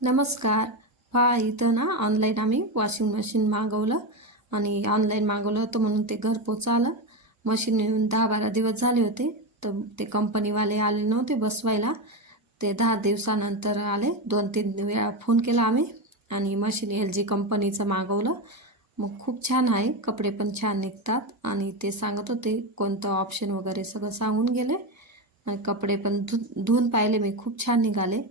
नमस्कार. पहा इथं ना ऑनलाईन आम्ही वॉशिंग मशीन मागवलं आणि ऑनलाईन मागवलं होतं म्हणून ते घरपोच आलं. मशीन येऊन 10-12 दिवस झाले होते. तर ते कंपनीवाले आले नव्हते बसवायला. ते 10 दिवसानंतर आले. 2-3 वेळा फोन केला आम्ही आणि मशीन LG कंपनीचं मागवलं. मग खूप छान आहे. कपडे पण छान निघतात आणि ते सांगत होते कोणतं ऑप्शन वगैरे सगळं सांगून गेले. आणि कपडे पण धुवून पाहिले मी, खूप छान निघाले.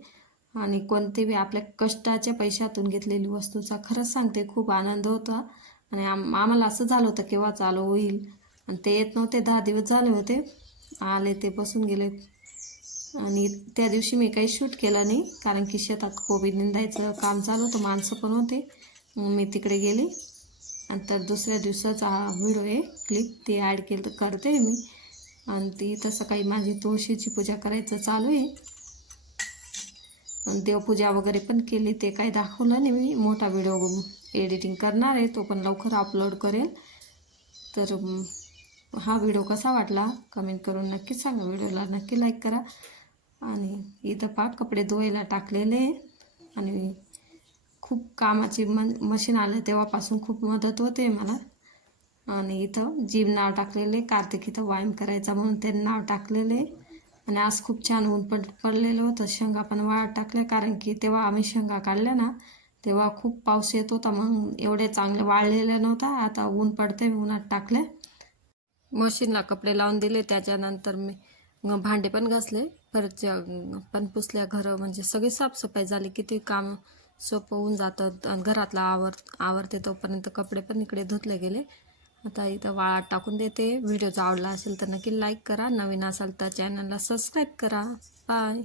आणि कोणते बी आपल्या कष्टाच्या पैशातून घेतलेली वस्तूचा खरंच सांगते खूप आनंद होता. आणि आम्हाला असं झालं होतं केव्हा चालू होईल. आणि ते येत नव्हते. 10 दिवस झाले होते. आले ते बसून गेले. आणि त्या दिवशी मी काही शूट केलं नाही कारण की शेतात कोबी निंदायचं काम चालू होतं, माणसं पण होते. मग मी तिकडे गेली आणि तर दुसऱ्या दिवसाचा हा व्हिडिओ आहे, क्लिप ती ॲड करते मी. आणि ती इथं सकाळी माझी तुळशीची पूजा करायचं चालू आहे. देवपूजा वगैरे पण केली. ते काही दाखवलं नाही मी. मोठा व्हिडिओ एडिटिंग करणार आहे, तो पण लवकर अपलोड करेल. तर हा व्हिडिओ कसा वाटला कमेंट करून नक्कीच सांगा. व्हिडिओला नक्की लाईक करा. आणि इथं पाक कपडे धुवायला टाकलेले आणि खूप कामाची मशीन आलं तेव्हापासून खूप मदत होते मला. आणि इथं जिम नाव टाकलेले, कार्तिक इथं व्यायाम करायचा म्हणून ते नाव टाकलेले. आणि आज खूप छान ऊन पडलेलं होतं. शेंगा पण वाळत टाकल्या कारण की तेव्हा आम्ही शेंगा काढल्या ना तेव्हा खूप पाऊस येत होता, मग एवढे चांगले वाळलेले नव्हता. आता ऊन पडते, उन्हात टाकले. मशीनला कपडे लावून दिले. त्याच्यानंतर मी भांडे पण घासले, फरच्या पण पुसल्या, घरं म्हणजे सगळी साफसफाई झाली. किती काम सोपं होऊन जातं. आणि घरातला आवरते तोपर्यंत कपडे पण इकडे धुतले गेले. आता इथं वाळत टाकून देते. व्हिडिओ आवडला असेल तर नक्की लाईक करा. नवीन असाल तर चॅनलला सबस्क्राईब करा. बाय.